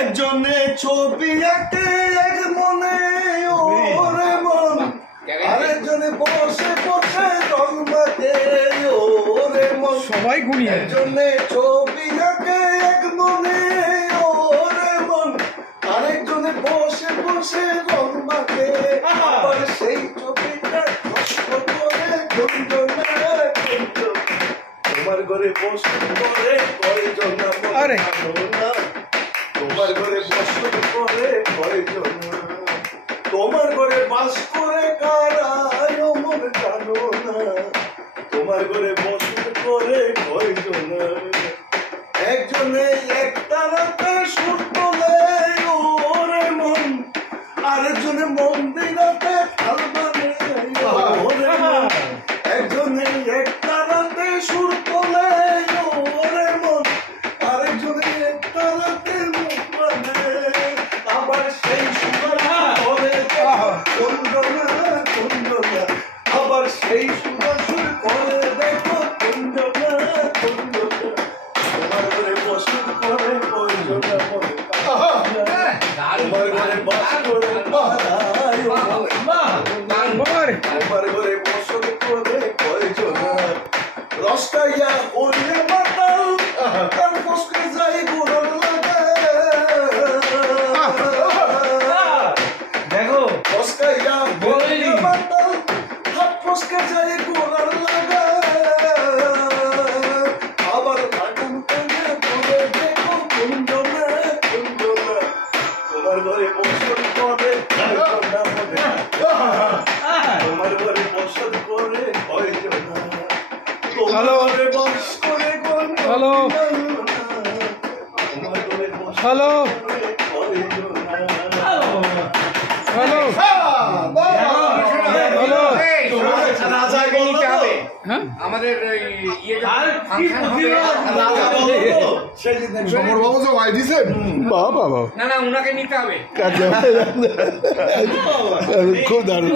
একজনে ছবি আঁকে এক মনে ওরে মন, আরেকজনে বসে বসে রং মাখে ওরে মন। সবাই গুনি। একজনে ছবি আঁকে এক মনে ওরে মন, আরেকজনে বসে বসে রং মাখে। আবার সেই ছবিটা কষ্ট করে গুঞ্জনা তোমার ঘরে বসে করে কয়জন আরে তোমার ঘরে বসে করে কয়জন, তোমার ঘরে বাস করে কারায় মন জানো না, তোমার ঘরে বসে করে কয়জন। একজনে একটা রাতে সুর তোলে ওরে মন, আরেকজনে মন্দিরাতে খাল বানে ওরে মন। একজনে একটা রাতে সুর তোলে ওরে মন, আরেকজনে একটা রাতে মুখ বানে। আবার সেই সুর করে কুঞ্জনা কুঞ্জনা, আবার সেই সুর করে দেখো কুঞ্জনা কুঞ্জনা। তোমার ঘরে বসে করে কয়জনা মনে, তোমার ঘরে বাস করে পাড়ায় তোমার ঘরে বসে করে কয়জনা। রসটাইয়া হইলে মাতাল তার ফসকে যাই গোড়ার লাগে, দেখো ফসকাইয়া হইলে মাতাল হাত ফসকে যাই গোড়ার লাগে। আবার লাগান করে বলে দেখো কুঞ্জনা কুঞ্জনা, তোমার ঘরে বসে করে কয়জনা মনে, তোমার ঘরে বসে করে কয়জনা। Hello hello hello hello hello আমাদের সমর বাবু সব আই দিছেন বাবা না উনাকে নিতে হবে খুব দারুণ।